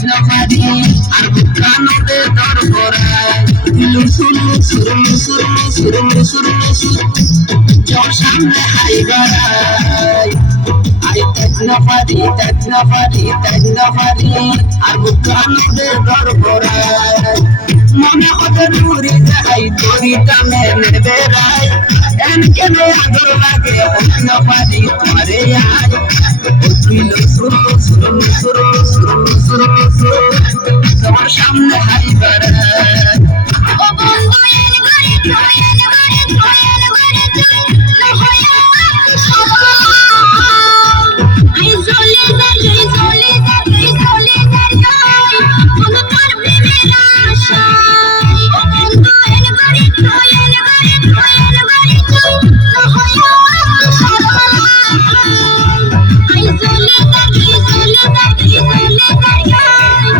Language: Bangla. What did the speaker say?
নফারি আর বুকানোতে দর করায় লুসুর লুসুর লুসুর লুসুর লুসুর লুসুর তোর সামনে হাই গড়াই আই তেজনফারি তেজনফারি তেজনফারি আর বুকানোতে দর করায় মনে হতে দূরে যাই তোরি টানে নেবে রাই এনকে আদর লাগে নফারি তোমারে আয় লুসুর লুসুর লুসুর লুসুর লুসুর